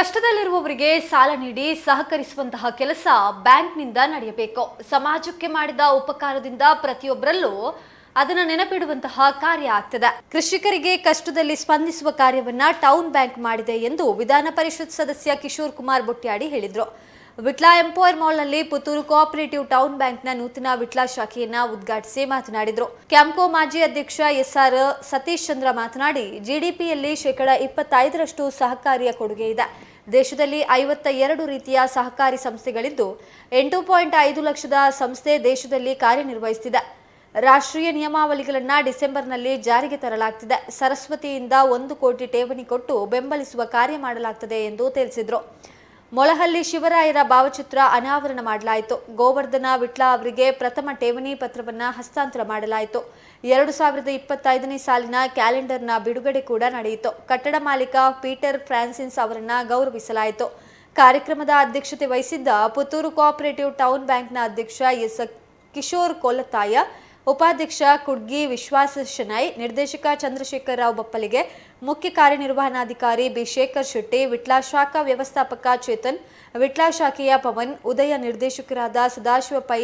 ಕಷ್ಟದಲ್ಲಿರುವವರಿಗೆ ಸಾಲ ನೀಡಿ ಸಹಕರಿಸುವಂತಹ ಕೆಲಸ ಬ್ಯಾಂಕ್ನಿಂದ ನಡೆಯಬೇಕು. ಸಮಾಜಕ್ಕೆ ಮಾಡಿದ ಉಪಕಾರದಿಂದ ಪ್ರತಿಯೊಬ್ಬರಲ್ಲೂ ಅದನ್ನು ನೆನಪಿಡುವಂತಹ ಕಾರ್ಯ ಆಗ್ತದೆ. ಕೃಷಿಕರಿಗೆ ಕಷ್ಟದಲ್ಲಿ ಸ್ಪಂದಿಸುವ ಕಾರ್ಯವನ್ನ ಟೌನ್ ಬ್ಯಾಂಕ್ ಮಾಡಿದೆ ಎಂದು ವಿಧಾನ ಪರಿಷತ್ ಸದಸ್ಯ ಕಿಶೋರ್ ಕುಮಾರ್ ಬೊಟ್ಯಾಡಿ ಹೇಳಿದರು. ವಿಟ್ಲಾ ಎಂಪೋಯರ್ ಮಾಲ್ನಲ್ಲಿ ಪುತ್ತೂರು ಕೋಆಪರೇಟಿವ್ ಟೌನ್ ಬ್ಯಾಂಕ್ನ ನೂತನ ವಿಟ್ಲಾ ಶಾಖೆಯನ್ನ ಉದ್ಘಾಟಿಸಿ ಮಾತನಾಡಿದರು. ಕ್ಯಾಂಪ್ಕೋ ಮಾಜಿ ಅಧ್ಯಕ್ಷ ಎಸ್ಆರ್ ಸತೀಶ್ ಚಂದ್ರ ಮಾತನಾಡಿ, ಜಿಡಿಪಿಯಲ್ಲಿ ಶೇಕಡಾ ಇಪ್ಪತ್ತೈದರಷ್ಟು ಸಹಕಾರಿಯ ಕೊಡುಗೆ ಇದೆ. ದೇಶದಲ್ಲಿ ಐವತ್ತ ಎರಡು ರೀತಿಯ ಸಹಕಾರಿ ಸಂಸ್ಥೆಗಳಿದ್ದು, ಎಂಟು ಪಾಯಿಂಟ್ ಐದು ಲಕ್ಷದ ಸಂಸ್ಥೆ ದೇಶದಲ್ಲಿ ಕಾರ್ಯನಿರ್ವಹಿಸುತ್ತಿದೆ. ರಾಷ್ಟ್ರೀಯ ನಿಯಮಾವಳಿಗಳನ್ನು ಡಿಸೆಂಬರ್ನಲ್ಲಿ ಜಾರಿಗೆ ತರಲಾಗ್ತಿದೆ. ಸರಸ್ವತಿಯಿಂದ ಒಂದು ಕೋಟಿ ಠೇವಣಿ ಕೊಟ್ಟು ಬೆಂಬಲಿಸುವ ಕಾರ್ಯ ಮಾಡಲಾಗ್ತದೆ ಎಂದು ತಿಳಿಸಿದರು. ಮೊಳಹಳ್ಳಿ ಶಿವರಾಯರ ಭಾವಚಿತ್ರ ಅನಾವರಣ ಮಾಡಲಾಯಿತು. ಗೋವರ್ಧನ ವಿಟ್ಲ ಅವರಿಗೆ ಪ್ರಥಮ ಠೇವಣಿ ಪತ್ರವನ್ನು ಹಸ್ತಾಂತರ ಮಾಡಲಾಯಿತು. ಎರಡು ಸಾವಿರದ ಇಪ್ಪತ್ತೈದನೇ ಸಾಲಿನ ಕ್ಯಾಲೆಂಡರ್ನ ಬಿಡುಗಡೆ ಕೂಡ ನಡೆಯಿತು. ಕಟ್ಟಡ ಮಾಲೀಕ ಪೀಟರ್ ಫ್ರಾನ್ಸಿಸ್ ಅವರನ್ನು ಗೌರವಿಸಲಾಯಿತು. ಕಾರ್ಯಕ್ರಮದ ಅಧ್ಯಕ್ಷತೆ ವಹಿಸಿದ್ದ ಪುತ್ತೂರು ಕೋಆಪರೇಟಿವ್ ಟೌನ್ ಬ್ಯಾಂಕ್ನ ಅಧ್ಯಕ್ಷ ಎಸ್. ಕಿಶೋರ್ ಕೊಲ್ಲತ್ತಾಯ ಉಪಾಧ್ಯಕ್ಷ ಕುಡ್ಗಿ ವಿಶ್ವಾಸ ಶೆಣೈ, ನಿರ್ದೇಶಕ ಚಂದ್ರಶೇಖರ ರಾವ್ ಬಪ್ಪಲಿಗೆ ಮುಖ್ಯ ಕಾರ್ಯನಿರ್ವಹಣಾಧಿಕಾರಿ ಬಿ ಶೇಖರ್ ಶೆಟ್ಟಿ, ವಿಟ್ಲಾ ಶಾಖಾ ವ್ಯವಸ್ಥಾಪಕ ಚೇತನ್, ವಿಟ್ಲಾ ಶಾಖೆಯ ಪವನ್, ಉದಯ ನಿರ್ದೇಶಕರಾದ ಸದಾಶಿವ ಪೈ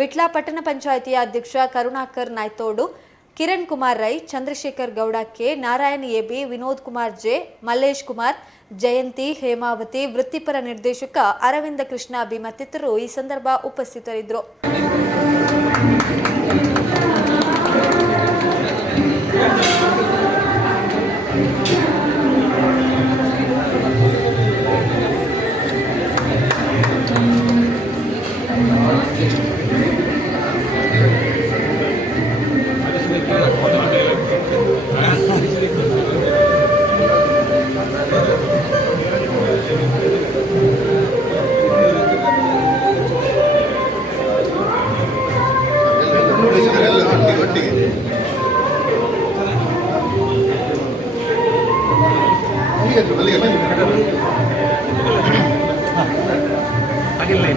ವಿಟ್ಲಾ ಪಟ್ಟಣ ಪಂಚಾಯಿತಿಯ ಅಧ್ಯಕ್ಷ Karunakar Naythodu, Kiran Kumar Rai, Chandrashekhar Gowda K, Narayan AB, Vinod Kumar J, Mallesh Kumar, Jayanthi Hemavathi, ವೃತ್ತಿಪರ ನಿರ್ದೇಶಕ ಅರವಿಂದ ಕೃಷ್ಣ ಬಿ ಮತ್ತಿತರರು ಈ ಸಂದರ್ಭ ಉಪಸ್ಥಿತರಿದ್ದರು. আগের লাইন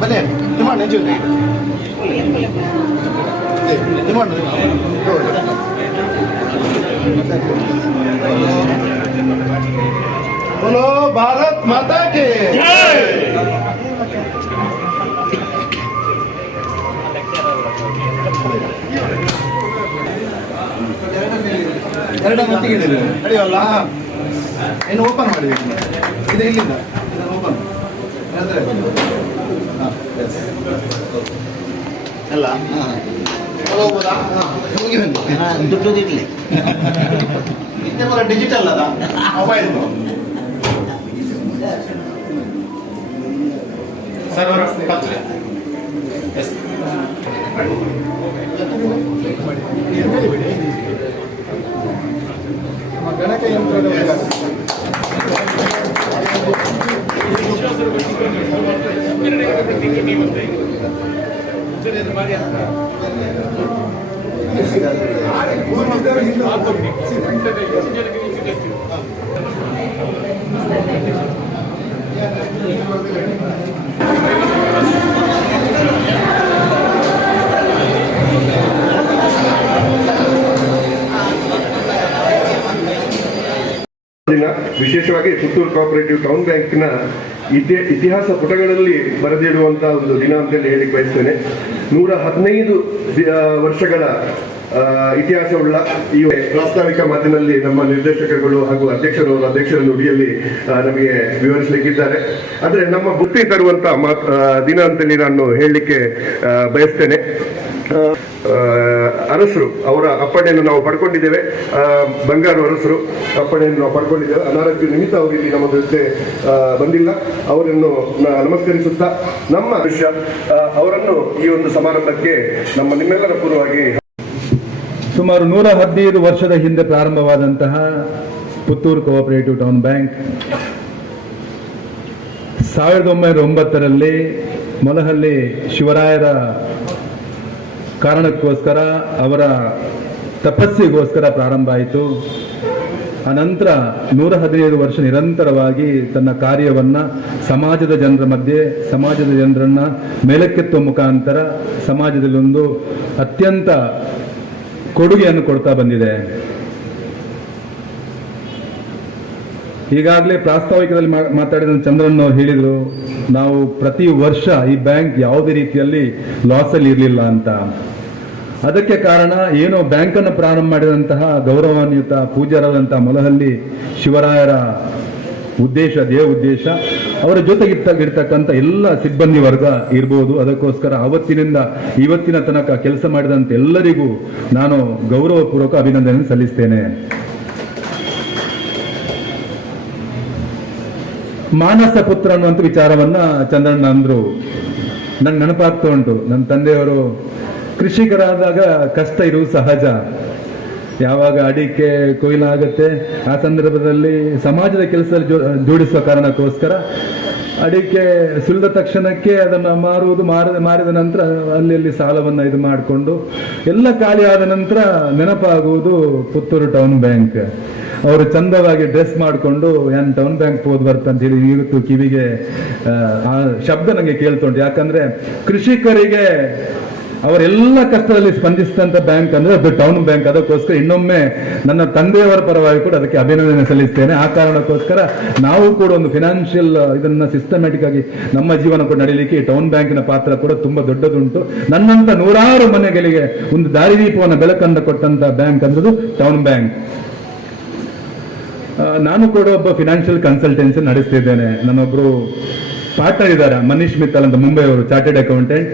ભલે નિમાણ જો નિમાણ બોલો ભારત માતા કે જય ಎರಡು ಮಟ್ಟಿಗೆ ನಡೆಯವಲ್ಲ? ಏನು ಓಪನ್ ಮಾಡಬೇಕು ಇದು ಇಲ್ಲಿಂದ? ಓಪನ್ ಅಂದ್ರೆ ಅಲ್ಲ? ದುಡ್ಡು ಇರಲಿ. ಡಿಜಿಟಲ್ ಅದ ಮೊಬೈಲ್ ಸರ್ವರ್ ಪತ್ರ. ಗಣಕಯಂತ್ರದ ದಿನ ವಿಶೇಷವಾಗಿ ಪುತ್ತೂರು ಕೋಆಪರೇಟಿವ್ ಟೌನ್ ಬ್ಯಾಂಕ್ನ ಇತಿ ಇತಿಹಾಸ ಪುಟಗಳಲ್ಲಿ ಬರೆದಿಡುವಂತಹ ಒಂದು ದಿನ ಅಂತೇಳಿ ಹೇಳಿ ಬಯಸ್ತೇನೆ. ನೂರ ಹದಿನೈದು ವರ್ಷಗಳ ಇತಿಹಾಸವುಳ್ಳ ಈ ಪ್ರಾಸ್ತಾವಿಕ ಮಾತಿನಲ್ಲಿ ನಮ್ಮ ನಿರ್ದೇಶಕಗಳು ಹಾಗೂ ಅಧ್ಯಕ್ಷರು ಅಧ್ಯಕ್ಷರ ನುಡಿಯಲ್ಲಿ ನಮಗೆ ವಿವರಿಸಲಿಕ್ಕಿದ್ದಾರೆ. ಆದರೆ ನಮ್ಮ ಬುತ್ತಿ ತರುವಂತಹ ದಿನ ಅಂತೇಳಿ ನಾನು ಹೇಳಲಿಕ್ಕೆ ಬಯಸ್ತೇನೆ. ಅರಸರು, ಅವರ ಅಪ್ಪಣೆಯನ್ನು ನಾವು ಪಡ್ಕೊಂಡಿದ್ದೇವೆ. ಬಂಗಾರ ಅರಸರು ಅಪ್ಪಣೆಯನ್ನು ನಾವು ಪಡ್ಕೊಂಡಿದ್ದೇವೆ. ಅನಾರೋಗ್ಯ ನಿಮಿತ್ತ ಅವರು ಇಲ್ಲಿ ನಮ್ಮ ಜೊತೆ ಬಂದಿಲ್ಲ. ಅವರನ್ನು ನಮಸ್ಕರಿಸುತ್ತಾ, ನಮ್ಮ ವಿಷಯ ಅವರನ್ನು ಈ ಒಂದು ಸಮಾರಂಭಕ್ಕೆ ನಮ್ಮ ನಿಮ್ಮೆಲ್ಲರ ಪೂರ್ವವಾಗಿ ಸುಮಾರು ನೂರ ಹದಿನೈದು ವರ್ಷದ ಹಿಂದೆ ಪ್ರಾರಂಭವಾದಂತಹ ಪುತ್ತೂರು ಕೋಆಪರೇಟಿವ್ ಟೌನ್ ಬ್ಯಾಂಕ್ ಸಾವಿರದ ಒಂಬೈನೂರ ಒಂಬತ್ತರಲ್ಲಿ ಮೊಲಹಳ್ಳಿ ಶಿವರಾಯರ ಕಾರಣಕ್ಕೋಸ್ಕರ, ಅವರ ತಪಸ್ಸಿಗೋಸ್ಕರ ಪ್ರಾರಂಭ ಆಯಿತು. ಅನಂತರ ನೂರ ಹದಿನೈದು ವರ್ಷ ನಿರಂತರವಾಗಿ ತನ್ನ ಕಾರ್ಯವನ್ನು ಸಮಾಜದ ಜನರ ಮಧ್ಯೆ, ಸಮಾಜದ ಜನರನ್ನ ಮೇಲಕ್ಕೆತ್ತುವ ಮುಖಾಂತರ ಸಮಾಜದಲ್ಲಿ ಒಂದು ಅತ್ಯಂತ ಕೊಡುಗೆಯನ್ನು ಕೊಡ್ತಾ ಬಂದಿದೆ. ಈಗಾಗಲೇ ಪ್ರಾಸ್ತಾವಿಕದಲ್ಲಿ ಮಾತಾಡಿದ ಚಂದ್ರನ್ನು ಹೇಳಿದ್ರು, ನಾವು ಪ್ರತಿ ವರ್ಷ ಈ ಬ್ಯಾಂಕ್ ಯಾವುದೇ ರೀತಿಯಲ್ಲಿ ಲಾಸಲ್ಲಿ ಇರಲಿಲ್ಲ ಅಂತ. ಅದಕ್ಕೆ ಕಾರಣ ಏನೋ ಬ್ಯಾಂಕನ್ನು ಪ್ರಾರಂಭ ಮಾಡಿದಂತಹ ಗೌರವಾನ್ವಿತ ಪೂಜ್ಯರಾದಂತಹ ಮೊಲಹಳ್ಳಿ ಶಿವರಾಯರ ಉದ್ದೇಶ ದೇವ ಉದ್ದೇಶ, ಅವರ ಜೊತೆಗೆ ಇರ್ತಕ್ಕಂಥ ಎಲ್ಲ ಸಿಬ್ಬಂದಿ ವರ್ಗ ಇರ್ಬೋದು. ಅದಕ್ಕೋಸ್ಕರ ಅವತ್ತಿನಿಂದ ಇವತ್ತಿನ ತನಕ ಕೆಲಸ ಮಾಡಿದಂಥ ಎಲ್ಲರಿಗೂ ನಾನು ಗೌರವಪೂರ್ವಕ ಅಭಿನಂದನೆ ಸಲ್ಲಿಸ್ತೇನೆ. ಮಾನಸ ಪುತ್ರ ಅನ್ನುವಂಥ ವಿಚಾರವನ್ನ ಚಂದ್ರಣ್ಣ ಅಂದ್ರು. ನಂಗೆ ನೆನಪಾಗ್ತಾ ಉಂಟು. ನನ್ನ ತಂದೆಯವರು ಕೃಷಿಕರಾದಾಗ ಕಷ್ಟ ಇರುವುದು ಸಹಜ. ಯಾವಾಗ ಅಡಿಕೆ ಕೊಯ್ಲಾಗುತ್ತೆ ಆ ಸಂದರ್ಭದಲ್ಲಿ ಸಮಾಜದ ಕೆಲಸದಲ್ಲಿ ಜೋಡಿಸುವ ಕಾರಣಕ್ಕೋಸ್ಕರ ಅಡಿಕೆ ಸುಲಿದ ತಕ್ಷಣಕ್ಕೆ ಅದನ್ನು ಮಾರುವುದು ಮಾರಿದ ಮಾರಿದ ನಂತರ ಅಲ್ಲಿ ಅಲ್ಲಿ ಸಾಲವನ್ನು ಇದು ಮಾಡಿಕೊಂಡು ಎಲ್ಲ ಖಾಲಿ ಆದ ನಂತರ ನೆನಪಾಗುವುದು ಪುತ್ತೂರು ಟೌನ್ ಬ್ಯಾಂಕ್. ಅವರು ಚಂದವಾಗಿ ಡ್ರೆಸ್ ಮಾಡಿಕೊಂಡು ಏನ್ ಟೌನ್ ಬ್ಯಾಂಕ್ ಹೋದ್ ಅಂತ ಹೇಳಿ ಇವತ್ತು ಕಿವಿಗೆ ಆ, ಶಬ್ದ ನನಗೆ ಕೇಳ್ತುಂಟು. ಯಾಕಂದ್ರೆ ಕೃಷಿಕರಿಗೆ ಅವರೆಲ್ಲ ಕಷ್ಟದಲ್ಲಿ ಸ್ಪಂದಿಸಿದಂಥ ಬ್ಯಾಂಕ್ ಅಂದ್ರೆ ಅದು ಟೌನ್ ಬ್ಯಾಂಕ್ ಅದಕ್ಕೋಸ್ಕರ ಇನ್ನೊಮ್ಮೆ ನನ್ನ ತಂದೆಯವರ ಪರವಾಗಿ ಕೂಡ ಅದಕ್ಕೆ ಅಭಿನಂದನೆ ಸಲ್ಲಿಸ್ತೇನೆ. ಆ ಕಾರಣಕ್ಕೋಸ್ಕರ ನಾವು ಕೂಡ ಒಂದು ಫಿನಾನ್ಷಿಯಲ್ ಇದನ್ನ ಸಿಸ್ಟಮ್ಯಾಟಿಕ್ ಆಗಿ ನಮ್ಮ ಜೀವನ ಕೂಡ ನಡೀಲಿಕ್ಕೆ ಟೌನ್ ಬ್ಯಾಂಕಿನ ಪಾತ್ರ ಕೂಡ ತುಂಬಾ ದೊಡ್ಡದುಂಟು. ನನ್ನಂತ ನೂರಾರು ಮನೆಗಳಿಗೆ ಒಂದು ದಾರಿದೀಪವನ್ನು ಬೆಳಕನ್ನು ಕೊಟ್ಟಂತ ಬ್ಯಾಂಕ್ ಅಂದ್ರದು ಟೌನ್ ಬ್ಯಾಂಕ್ ನಾನು ಕೂಡ ಒಬ್ಬ ಫಿನಾನ್ಷಿಯಲ್ ಕನ್ಸಲ್ಟೆನ್ಸಿ ನಡೆಸ್ತಿದ್ದೇನೆ. ನನ್ನೊಬ್ರು ಪಾರ್ಟ್ನರ್ ಇದ್ದಾರೆ. ಮನೀಶ್ ಮಿತ್ತಲ್ ಅಂತ ಮುಂಬೈ ಅವರು ಚಾರ್ಟೆಡ್ ಅಕೌಂಟೆಂಟ್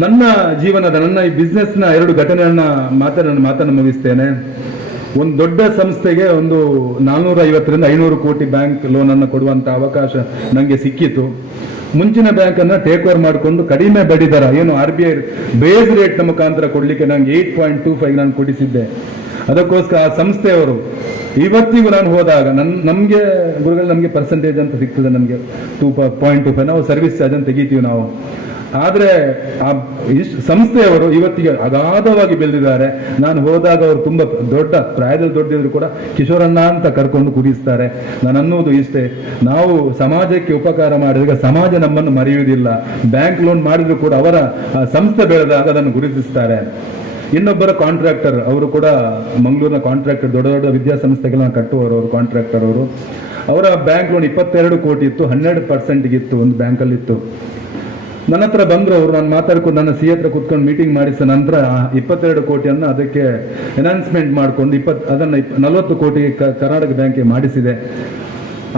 ನನ್ನ ಜೀವನದ, ನನ್ನ ಈ business ನ ಎರಡು ಘಟನೆಗಳನ್ನ ಮಾತ್ರ ನಾನು ಮಾತನ್ನು ಮುಗಿಸ್ತೇನೆ ಒಂದು ದೊಡ್ಡ ಸಂಸ್ಥೆಗೆ ಒಂದು ನಾನ್ನೂರ ಐವತ್ತರಿಂದ ಐನೂರು ಕೋಟಿ ಬ್ಯಾಂಕ್ ಲೋನ್ ಅನ್ನು ಕೊಡುವಂತ ಅವಕಾಶ ನನಗೆ ಸಿಕ್ಕಿತು. ಮುಂಚಿನ ಬ್ಯಾಂಕ್ ಅನ್ನ ಟೇಕ್ ಓವರ್ ಮಾಡಿಕೊಂಡು ಕಡಿಮೆ ಬಡ್ಡಿ ಏನು R B I base rate ಮುಖಾಂತರ ಕೊಡ್ಲಿಕ್ಕೆ ನಂಗೆ ಏಟ್ ಪಾಯಿಂಟ್ ಟೂ ಫೈವ್ ನಾನು ಕೊಡಿಸಿದ್ದೆ. ಅದಕ್ಕೋಸ್ಕರ ಆ ಸಂಸ್ಥೆಯವರು, ಇವತ್ತಿಗೂ ನಾನು ಹೋದಾಗ ನನ್, ನಮಗೆ, ಗುರುಗಳು, ನಮಗೆ ಪರ್ಸೆಂಟೇಜ್ ಅಂತ ಸಿಗ್ತದೆ ನಮಗೆ. ಟೂ ಪಾಯಿಂಟ್ ಟೂ ಫೈವ್ ನಾವು ಸರ್ವಿಸ್ ಚಾರ್ಜ್ ಅಂತ ತೆಗಿತೀವಿ ನಾವು. ಆದ್ರೆ ಆ ಸಂಸ್ಥೆಯವರು ಇವತ್ತಿಗೆ ಅಗಾಧವಾಗಿ ಬೆಳೆದಿದ್ದಾರೆ. ನಾನು ಹೋದಾಗ ಅವರು ತುಂಬಾ ದೊಡ್ಡ, ಪ್ರಾಯದಲ್ಲಿ ದೊಡ್ಡಿದ್ರು ಕೂಡ ಕಿಶೋರಣ್ಣ ಅಂತ ಕರ್ಕೊಂಡು ಕುಡಿಸ್ತಾರೆ ನಾನು ಅನ್ನೋದು ಇಷ್ಟೇ. ನಾವು ಸಮಾಜಕ್ಕೆ ಉಪಕಾರ ಮಾಡಿದಾಗ ಸಮಾಜ ನಮ್ಮನ್ನು ಮರೆಯುವುದಿಲ್ಲ. ಬ್ಯಾಂಕ್ ಲೋನ್ ಮಾಡಿದ್ರು ಕೂಡ ಅವರ ಸಂಸ್ಥೆ ಬೆಳೆದಾಗ ಅದನ್ನು ಗುರುತಿಸ್ತಾರೆ. ಇನ್ನೊಬ್ಬರ ಕಾಂಟ್ರಾಕ್ಟರ್, ಅವರು ಕೂಡ ಮಂಗಳೂರಿನ ಕಾಂಟ್ರಾಕ್ಟರ್, ದೊಡ್ಡ ದೊಡ್ಡ ವಿದ್ಯಾಸಂಸ್ಥೆಗಳನ್ನ ಕಟ್ಟುವವರು ಅವರು, ಕಾಂಟ್ರಾಕ್ಟರ್ ಅವರು. ಅವರ ಬ್ಯಾಂಕ್ ಲೋನ್ ಇಪ್ಪತ್ತೆರಡು ಕೋಟಿ ಇತ್ತು, ಹನ್ನೆರಡು ಪರ್ಸೆಂಟ್ಗೆ ಇತ್ತು ಒಂದು ಬ್ಯಾಂಕಲ್ಲಿ ಇತ್ತು ನನ್ನ ಹತ್ರ ಬಂದ್ರು ಅವರು, ನಾನು ಮಾತಾಡ್ಕೊಂಡು ನನ್ನ ಸಿ ಹತ್ರ ಕುತ್ಕೊಂಡು ಮೀಟಿಂಗ್ ಮಾಡಿಸಿದ ನಂತರ ಇಪ್ಪತ್ತೆರಡು ಕೋಟಿಯನ್ನು ಅದಕ್ಕೆ ಅನೌನ್ಸ್ಮೆಂಟ್ ಮಾಡಿಕೊಂಡು ಇಪ್ಪತ್, ಅದನ್ನು ನಲವತ್ತು ಕೋಟಿ ಕರ್ನಾಟಕ ಬ್ಯಾಂಕ್ಗೆ ಮಾಡಿಸಿದೆ.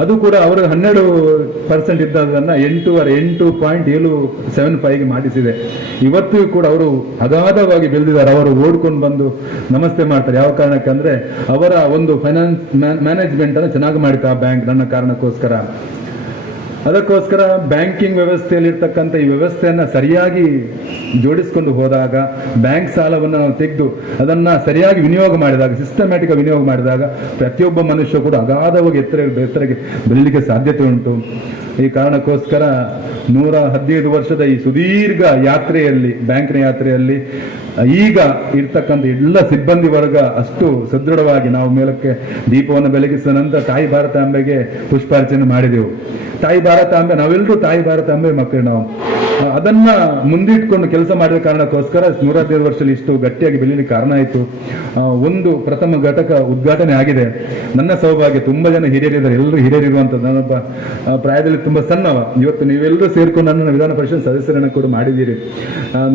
ಅದು ಕೂಡ ಅವರು ಹನ್ನೆರಡು ಪರ್ಸೆಂಟ್ ಇದ್ದದನ್ನ ಎಂಟೂವರೆ, ಎಂಟು ಪಾಯಿಂಟ್ ಏಳು ಸೆವೆನ್ ಫೈವ್ಗೆ ಮಾಡಿಸಿದೆ. ಇವತ್ತಿಗೂ ಕೂಡ ಅವರು ಅಗಾಧವಾಗಿ ಬೆಳೆದಿದ್ದಾರೆ. ಅವರು ಓಡ್ಕೊಂಡು ಬಂದು ನಮಸ್ತೆ ಮಾಡ್ತಾರೆ. ಯಾವ ಕಾರಣಕ್ಕೆ ಅಂದ್ರೆ ಅವರ ಒಂದು ಫೈನಾನ್ಸ್ ಮ್ಯಾನೇಜ್ಮೆಂಟ್ ಅನ್ನು ಚೆನ್ನಾಗಿ ಮಾಡಿತ್ತು ಆ ಬ್ಯಾಂಕ್ ನನ್ನ ಕಾರಣಕ್ಕೋಸ್ಕರ. ಅದಕ್ಕೋಸ್ಕರ ಬ್ಯಾಂಕಿಂಗ್ ವ್ಯವಸ್ಥೆಯಲ್ಲಿರ್ತಕ್ಕಂಥ ಈ ವ್ಯವಸ್ಥೆಯನ್ನ ಸರಿಯಾಗಿ ಜೋಡಿಸಿಕೊಂಡು ಹೋದಾಗ ಬ್ಯಾಂಕ್ ಸಾಲವನ್ನು ನಾವು ತೆಗೆದು ಅದನ್ನ ಸರಿಯಾಗಿ ವಿನಿಯೋಗ ಮಾಡಿದಾಗ ಸಿಸ್ಟಮ್ಯಾಟಿಕ್ ವಿನಿಯೋಗ ಮಾಡಿದಾಗ ಪ್ರತಿಯೊಬ್ಬ ಮನುಷ್ಯ ಕೂಡ ಅಗಾಧವಾಗಿ ಎತ್ತರ, ಎತ್ತರಕ್ಕೆ ಬೆಳಲಿಕ್ಕೆ ಸಾಧ್ಯತೆ ಉಂಟು. ಈ ಕಾರಣಕ್ಕೋಸ್ಕರ ನೂರ ಹದಿನೈದು ವರ್ಷದ ಈ ಸುದೀರ್ಘ ಯಾತ್ರೆಯಲ್ಲಿ, ಬ್ಯಾಂಕಿನ ಯಾತ್ರೆಯಲ್ಲಿ, ಈಗ ಇರ್ತಕ್ಕಂಥ ಎಲ್ಲ ಸಿಬ್ಬಂದಿ ವರ್ಗ ಅಷ್ಟು ಸದೃಢವಾಗಿ ನಾವು ಮೇಲಕ್ಕೆ ದೀಪವನ್ನು ಬೆಳಗಿಸಿದ ನಂತರ ತಾಯಿ ಭಾರತಾಂಬೆಗೆ ಪುಷ್ಪಾರ್ಚನೆ ಮಾಡಿದೆವು. ತಾಯಿ ಭಾರತಾಂಬೆ ನಾವೆಲ್ಲರೂ ತಾಯಿ ಭಾರತಾಂಬೆ ಮಕ್ಕಳು ನಾವು. ಅದನ್ನ ಮುಂದಿಟ್ಕೊಂಡು ಕೆಲಸ ಮಾಡಿದ ಕಾರಣಕ್ಕೋಸ್ಕರ ನೂರ ಹದಿನೈದು ವರ್ಷದಲ್ಲಿ ಇಷ್ಟು ಗಟ್ಟಿಯಾಗಿ ಬೆಳೀಲಿಕ್ಕೆ ಕಾರಣ ಆಯಿತು. ಒಂದು ಪ್ರಥಮ ಘಟಕ ಉದ್ಘಾಟನೆ ಆಗಿದೆ. ನನ್ನ ಸೌಭಾಗ್ಯ, ತುಂಬಾ ಜನ ಹಿರಿಯರಿದ್ದಾರೆ, ಎಲ್ಲರೂ ಹಿರಿಯರಿರುವಂಥದ್ದು. ನನ್ನೊಬ್ಬ ಪ್ರಾಯದಲ್ಲಿ ತುಂಬಾ ಸಣ್ಣವ ಇವತ್ತು ನೀವೆಲ್ಲರೂ ಸೇರ್ಕೊಂಡು ನನ್ನನ್ನು ವಿಧಾನ ಪರಿಷತ್ ಸದಸ್ಯರನ್ನು ಕೂಡ ಮಾಡಿದ್ದೀರಿ.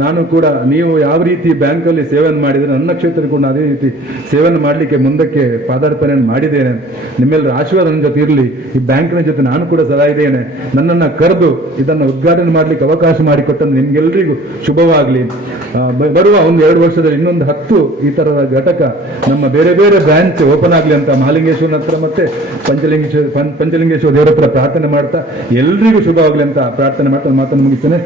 ನಾನು ಕೂಡ, ನೀವು ಯಾವ ರೀತಿ ಬ್ಯಾಂಕಲ್ಲಿ ಸೇವೆಯನ್ನು ಮಾಡಿದರೆ ನನ್ನ ಕ್ಷೇತ್ರ ಕೂಡ ಅದೇ ರೀತಿ ಸೇವೆಯನ್ನು ಮಾಡಲಿಕ್ಕೆ ಮುಂದಕ್ಕೆ ಪಾದಾರ್ಪಣೆಯನ್ನು ಮಾಡಿದ್ದೇನೆ. ನಿಮ್ಮೆಲ್ಲರ ಆಶೀರ್ವಾದ ನನ್ನ ಜೊತೆ ಇರಲಿ. ಈ ಬ್ಯಾಂಕಿನ ಜೊತೆ ನಾನು ಕೂಡ ಸದಾ ಇದ್ದೇನೆ. ನನ್ನನ್ನು ಕರೆದು ಇದನ್ನು ಉದ್ಘಾಟನೆ ಮಾಡಲಿಕ್ಕೆ ಅವಕಾಶ ಮಾಡಿಕೊಟ್ಟಂತ ನಿಮಗೆಲ್ಲರಿಗೂ ಶುಭವಾಗಲಿ. ಬರುವ ಒಂದು ಎರಡು ವರ್ಷದಲ್ಲಿ ಇನ್ನೊಂದು ಹತ್ತು ಈ ಥರದ ಘಟಕ ನಮ್ಮ ಬೇರೆ ಬೇರೆ ಬ್ರಾಂಚ್ ಓಪನ್ ಆಗಲಿ ಅಂತ ಮಹಾಲಿಂಗೇಶ್ವರನ ಹತ್ರ ಮತ್ತೆ ಪಂಚಲಿಂಗೇಶ್ವರ ಪಂಚಲಿಂಗೇಶ್ವರ ದೇವರ ಹತ್ರ ಪ್ರಾರ್ಥನೆ ಮಾಡ್ತಾ ಎಲ್ರಿಗೂ ಶುಭವಾಗಲಿ ಅಂತ ಪ್ರಾರ್ಥನೆ ಮಾಡ್ತಾ ಮಾತನ್ನು ಮುಗಿಸ್ತೇನೆ.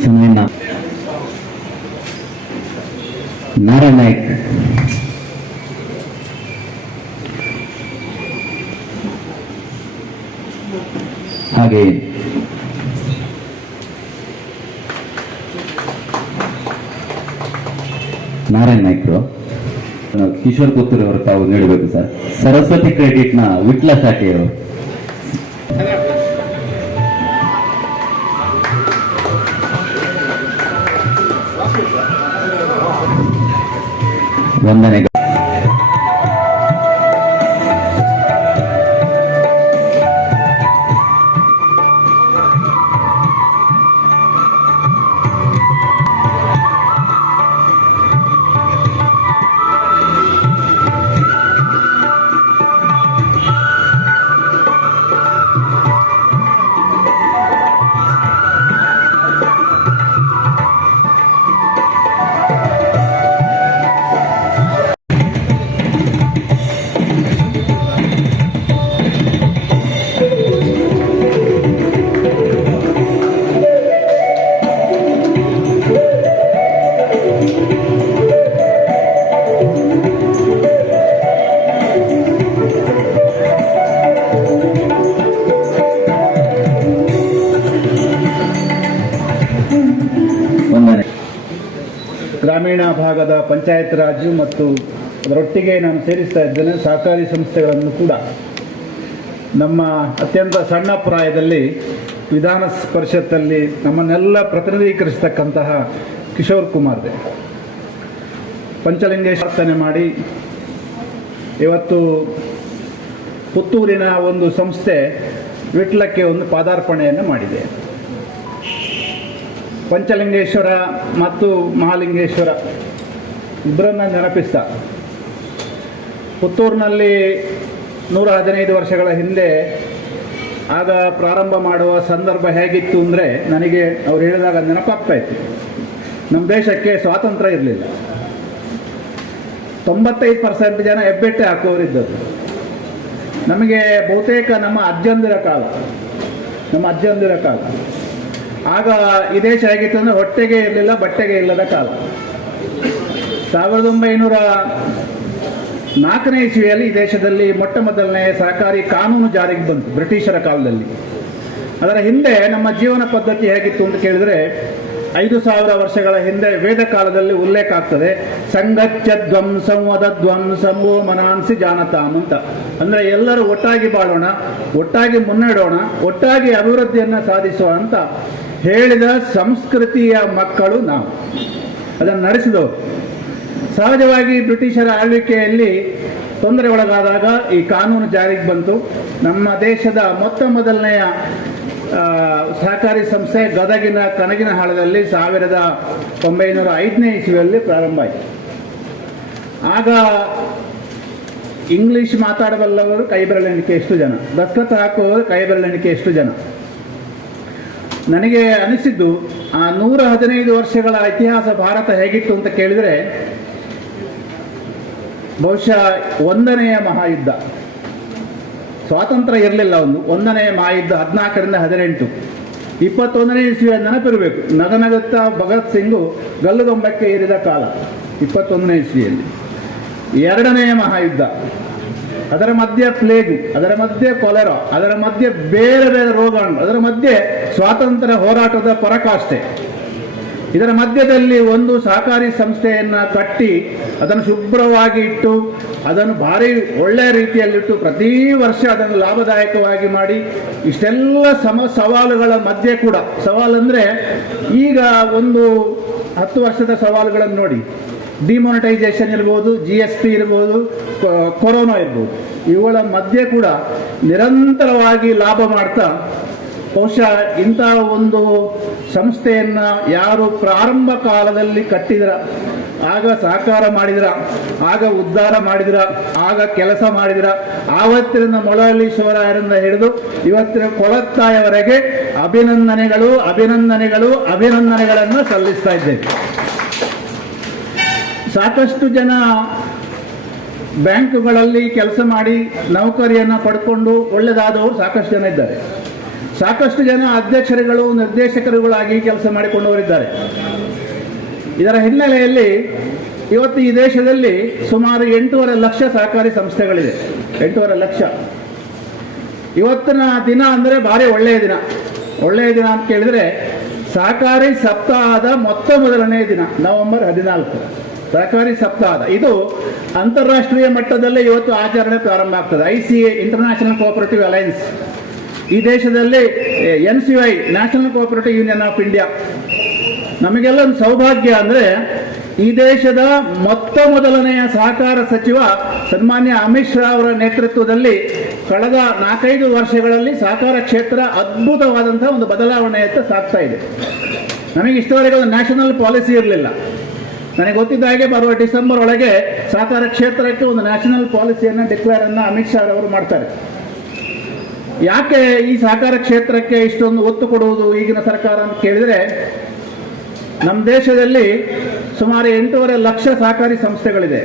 ಸಮಯ ನಾರಾಯಣ ನಾಯ್ಕ್. ಹಾಗೆ. ನಾರಾಯಣ ನಾಯ್ಕರು. ಕಿಶೋರ್ ಪುತ್ತೂರ್ ಅವರು ತಾವು ನೀಡಬೇಕು ಸರ್. ಸರಸ್ವತಿ ಕ್ರೆಡಿಟ್ನ ವಿಟ್ಲ ಶಾಖೆಯವರು. వందనే ಗ್ರಾಮೀಣ ಭಾಗದ ಪಂಚಾಯತ್ ರಾಜು ಮತ್ತು ಅದರೊಟ್ಟಿಗೆ ನಾನು ಸೇರಿಸ್ತಾ ಇದ್ದೇನೆ. ಸಹಕಾರಿ ಸಂಸ್ಥೆಗಳನ್ನು ಕೂಡ. ನಮ್ಮ ಅತ್ಯಂತ ಸಣ್ಣ ಪ್ರಾಯದಲ್ಲಿ ವಿಧಾನ ಪರಿಷತ್ತಲ್ಲಿ ನಮ್ಮನ್ನೆಲ್ಲ ಪ್ರತಿನಿಧೀಕರಿಸತಕ್ಕಂತಹ ಕಿಶೋರ್ ಕುಮಾರ್ದೆ ಪಂಚಲಿಂಗೇಶ್ವರ್ತನೆ ಮಾಡಿ. ಇವತ್ತು ಪುತ್ತೂರಿನ ಒಂದು ಸಂಸ್ಥೆ ವಿಟ್ಲಕ್ಕೆ ಒಂದು ಪಾದಾರ್ಪಣೆಯನ್ನು ಮಾಡಿದೆ. ಪಂಚಲಿಂಗೇಶ್ವರ ಮತ್ತು ಮಹಾಲಿಂಗೇಶ್ವರ ಇಬ್ಬರನ್ನ ನೆನಪಿಸ್ತಾ. ಪುತ್ತೂರಿನಲ್ಲಿ ನೂರ ಹದಿನೈದು ವರ್ಷಗಳ ಹಿಂದೆ ಆಗ ಪ್ರಾರಂಭ ಮಾಡುವ ಸಂದರ್ಭ ಹೇಗಿತ್ತು ಅಂದರೆ ನನಗೆ ಅವ್ರು ಹೇಳಿದಾಗ ನೆನಪಾಗ್ತಾ ಇತ್ತು. ನಮ್ಮ ದೇಶಕ್ಕೆ ಸ್ವಾತಂತ್ರ್ಯ ಇರಲಿಲ್ಲ. ತೊಂಬತ್ತೈದು ಪರ್ಸೆಂಟ್ ಜನ ಹೆಬ್ಬೆಟ್ಟೆ ಹಾಕುವವರಿದ್ದದ್ದು ನಮಗೆ ಬಹುತೇಕ ನಮ್ಮ ಅಜ್ಜಂದಿರ ಕಾಲ, ನಮ್ಮ ಅಜ್ಜಂದಿರ ಕಾಲ. ಆಗ ಈ ದೇಶ ಹೇಗಿತ್ತು ಅಂದರೆ ಹೊಟ್ಟೆಗೆ ಇರಲಿಲ್ಲ, ಬಟ್ಟೆಗೆ ಇಲ್ಲದ ಕಾಲ. ಸಾವಿರದ ಒಂಬೈನೂರ ನಾಲ್ಕನೇ ಇಸ್ವಿಯಲ್ಲಿ ಈ ದೇಶದಲ್ಲಿ ಮೊಟ್ಟ ಮೊದಲನೇ ಸಹಕಾರಿ ಕಾನೂನು ಜಾರಿಗೆ ಬಂತು, ಬ್ರಿಟಿಷರ ಕಾಲದಲ್ಲಿ. ಅದರ ಹಿಂದೆ ನಮ್ಮ ಜೀವನ ಪದ್ಧತಿ ಹೇಗಿತ್ತು ಅಂತ ಕೇಳಿದ್ರೆ, ಐದು ಸಾವಿರ ವರ್ಷಗಳ ಹಿಂದೆ ವೇದ ಕಾಲದಲ್ಲಿ ಉಲ್ಲೇಖ ಆಗ್ತದೆ ಸಂಗಚ್ಚ ಧ್ವಂಸಂ ವದ ಧ್ವಂಸಂಭೋ ಮನಾನ್ಸಿ ಜಾನತಾಮ್ ಅಂತ. ಅಂದ್ರೆ ಎಲ್ಲರೂ ಒಟ್ಟಾಗಿ ಬಾಳೋಣ, ಒಟ್ಟಾಗಿ ಮುನ್ನಡೋಣ ಒಟ್ಟಾಗಿ ಅಭಿವೃದ್ಧಿಯನ್ನು ಸಾಧಿಸುವ ಅಂತ ಹೇಳಿದ ಸಂಸ್ಕೃತಿಯ ಮಕ್ಕಳು ನಾವು. ಅದನ್ನು ನಡೆಸಿದವರು. ಸಹಜವಾಗಿ ಬ್ರಿಟಿಷರ ಆಳ್ವಿಕೆಯಲ್ಲಿ ತೊಂದರೆ ಒಳಗಾದಾಗ ಈ ಕಾನೂನು ಜಾರಿಗೆ ಬಂತು. ನಮ್ಮ ದೇಶದ ಮೊತ್ತ ಮೊದಲನೆಯ ಸಹಕಾರಿ ಸಂಸ್ಥೆ ಗದಗಿನ ಕನಗಿನ ಹಾಳದಲ್ಲಿ ಸಾವಿರದ ಒಂಬೈನೂರ ಐದನೇ ಇಸ್ವಿಯಲ್ಲಿ ಪ್ರಾರಂಭ ಆಯಿತು. ಆಗ ಇಂಗ್ಲೀಷ್ ಮಾತಾಡಬಲ್ಲವರು ಕೈ ಬೆರಳೆಣಿಕೆ ಎಷ್ಟು ಜನ? ದಸ್ಕತ್ ಹಾಕುವವರು ಕೈ ಬೆರಳೆಣಿಕೆ ಎಷ್ಟು ಜನ? ನನಗೆ ಅನಿಸಿದ್ದು, ಆ ನೂರ ಹದಿನೈದು ವರ್ಷಗಳ ಇತಿಹಾಸ ಭಾರತ ಹೇಗಿತ್ತು ಅಂತ ಕೇಳಿದರೆ, ಬಹುಶಃ ಒಂದನೆಯ ಮಹಾಯುದ್ಧ. ಸ್ವಾತಂತ್ರ್ಯ ಇರಲಿಲ್ಲ ಒಂದು, ಒಂದನೆಯ ಮಹಾಯುದ್ಧ ಹದಿನಾಲ್ಕರಿಂದ ಹದಿನೆಂಟು. ಇಪ್ಪತ್ತೊಂದನೇ ಇಸ್ವಿಯ ನೆನಪಿರಬೇಕು, ನಗನಗುತ್ತಾ ಭಗತ್ ಸಿಂಗು ಗಲ್ಲುಗೊಂಬಕ್ಕೆ ಏರಿದ ಕಾಲ, ಇಪ್ಪತ್ತೊಂದನೇ ಇಸ್ವಿಯಲ್ಲಿ. ಎರಡನೆಯ ಮಹಾಯುದ್ಧ. ಅದರ ಮಧ್ಯೆ ಪ್ಲೇಗ್ ಅದರ ಮಧ್ಯೆ ಕೊಲೆರೋ ಅದರ ಮಧ್ಯೆ ಬೇರೆ ಬೇರೆ ರೋಗಾಣು ಅದರ ಮಧ್ಯೆ ಸ್ವಾತಂತ್ರ್ಯ ಹೋರಾಟದ ಪರಾಕಾಷ್ಠೆ. ಇದರ ಮಧ್ಯದಲ್ಲಿ ಒಂದು ಸಹಕಾರಿ ಸಂಸ್ಥೆಯನ್ನು ಕಟ್ಟಿ ಅದನ್ನು ಶುಭ್ರವಾಗಿ ಇಟ್ಟು ಅದನ್ನು ಭಾರಿ ಒಳ್ಳೆಯ ರೀತಿಯಲ್ಲಿಟ್ಟು ಪ್ರತಿ ವರ್ಷ ಅದನ್ನು ಲಾಭದಾಯಕವಾಗಿ ಮಾಡಿ ಇಷ್ಟೆಲ್ಲ ಸಮ ಸವಾಲುಗಳ ಮಧ್ಯೆ ಕೂಡ, ಸವಾಲು ಅಂದರೆ ಈಗ ಒಂದು ಹತ್ತು ವರ್ಷದ ಸವಾಲುಗಳನ್ನು ನೋಡಿ. ಡಿಮಾನಿಟೈಸೇಷನ್ ಇರ್ಬೋದು ಜಿ ಎಸ್ ಟಿ ಇರ್ಬೋದು ಕೊರೋನಾ ಇರ್ಬೋದು. ಇವುಗಳ ಮಧ್ಯೆ ಕೂಡ ನಿರಂತರವಾಗಿ ಲಾಭ ಮಾಡ್ತಾ, ಬಹುಶಃ ಇಂತಹ ಒಂದು ಸಂಸ್ಥೆಯನ್ನು ಯಾರು ಪ್ರಾರಂಭ ಕಾಲದಲ್ಲಿ ಕಟ್ಟಿದ್ರ, ಆಗ ಸಹಕಾರ ಮಾಡಿದ್ರ, ಆಗ ಉದ್ಧಾರ ಮಾಡಿದ್ರ, ಆಗ ಕೆಲಸ ಮಾಡಿದ್ರ ಆವತ್ತಿನ ಶಿವರಾಯರಿಂದ ಹಿಡಿದು ಇವತ್ತಿನ ಕೊಳತ್ತಾಯವರೆಗೆ ಅಭಿನಂದನೆಗಳು ಅಭಿನಂದನೆಗಳು, ಅಭಿನಂದನೆಗಳನ್ನು ಸಲ್ಲಿಸ್ತಾ ಇದ್ದೇವೆ. ಸಾಕಷ್ಟು ಜನ ಬ್ಯಾಂಕುಗಳಲ್ಲಿ ಕೆಲಸ ಮಾಡಿ ನೌಕರಿಯನ್ನು ಪಡ್ಕೊಂಡು ಒಳ್ಳೆದಾದವರು ಸಾಕಷ್ಟು ಜನ ಇದ್ದಾರೆ. ಸಾಕಷ್ಟು ಜನ ಅಧ್ಯಕ್ಷರುಗಳು, ನಿರ್ದೇಶಕರುಗಳಾಗಿ ಕೆಲಸ ಮಾಡಿಕೊಂಡವರಿದ್ದಾರೆ. ಇದರ ಹಿನ್ನೆಲೆಯಲ್ಲಿ ಇವತ್ತು ಈ ದೇಶದಲ್ಲಿ ಸುಮಾರು ಎಂಟೂವರೆ ಲಕ್ಷ ಸಹಕಾರಿ ಸಂಸ್ಥೆಗಳಿದೆ ಎಂಟೂವರೆ ಲಕ್ಷ. ಇವತ್ತಿನ ದಿನ ಅಂದರೆ ಭಾರಿ ಒಳ್ಳೆಯ ದಿನ. ಒಳ್ಳೆಯ ದಿನ ಅಂತ ಕೇಳಿದರೆ ಸಹಕಾರಿ ಸಪ್ತಾಹದ ಮೊತ್ತ ಮೊದಲನೇ ದಿನ, ನವೆಂಬರ್ ಹದಿನಾಲ್ಕು. ಸಹಕಾರಿ ಸಪ್ತಾಹದ ಇದು ಅಂತಾರಾಷ್ಟ್ರೀಯ ಮಟ್ಟದಲ್ಲೇ ಇವತ್ತು ಆಚರಣೆ ಪ್ರಾರಂಭ ಆಗ್ತದೆ. I C A international cooperative alliance ಈ ದೇಶದಲ್ಲಿ N C I national cooperative union of India ನಮಗೆಲ್ಲ ಒಂದು ಸೌಭಾಗ್ಯ ಅಂದರೆ, ಈ ದೇಶದ ಮೊತ್ತ ಮೊದಲನೆಯ ಸಹಕಾರ ಸಚಿವ ಸನ್ಮಾನ್ಯ ಅಮಿತ್ ಶಾ ಅವರ ನೇತೃತ್ವದಲ್ಲಿ ಕಳೆದ ನಾಲ್ಕೈದು ವರ್ಷಗಳಲ್ಲಿ ಸಹಕಾರ ಕ್ಷೇತ್ರ ಅದ್ಭುತವಾದಂತಹ ಒಂದು ಬದಲಾವಣೆಯತ್ತ ಸಾಗ್ತಾ ಇದೆ. ನಮಗೆ ಇಷ್ಟವರೆಗೆ ಒಂದು ನ್ಯಾಷನಲ್ ಪಾಲಿಸಿ ಇರಲಿಲ್ಲ. ನನಗೆ ಗೊತ್ತಿದ್ದ ಹಾಗೆ ಬರುವ ಡಿಸೆಂಬರ್ ಒಳಗೆ ಸಹಕಾರ ಕ್ಷೇತ್ರಕ್ಕೆ ಒಂದು ನ್ಯಾಷನಲ್ ಪಾಲಿಸಿಯನ್ನು ಡಿಕ್ಲೇರ್ ಅನ್ನು ಅಮಿತ್ ಶಾ ಅವರು ಮಾಡ್ತಾರೆ. ಯಾಕೆ ಈ ಸಹಕಾರ ಕ್ಷೇತ್ರಕ್ಕೆ ಇಷ್ಟೊಂದು ಒತ್ತು ಕೊಡುವುದು ಈಗಿನ ಸರ್ಕಾರ ಅಂತ ಕೇಳಿದರೆ, ನಮ್ಮ ದೇಶದಲ್ಲಿ ಸುಮಾರು ಎಂಟೂವರೆ ಲಕ್ಷ ಸಹಕಾರಿ ಸಂಸ್ಥೆಗಳಿದೆ.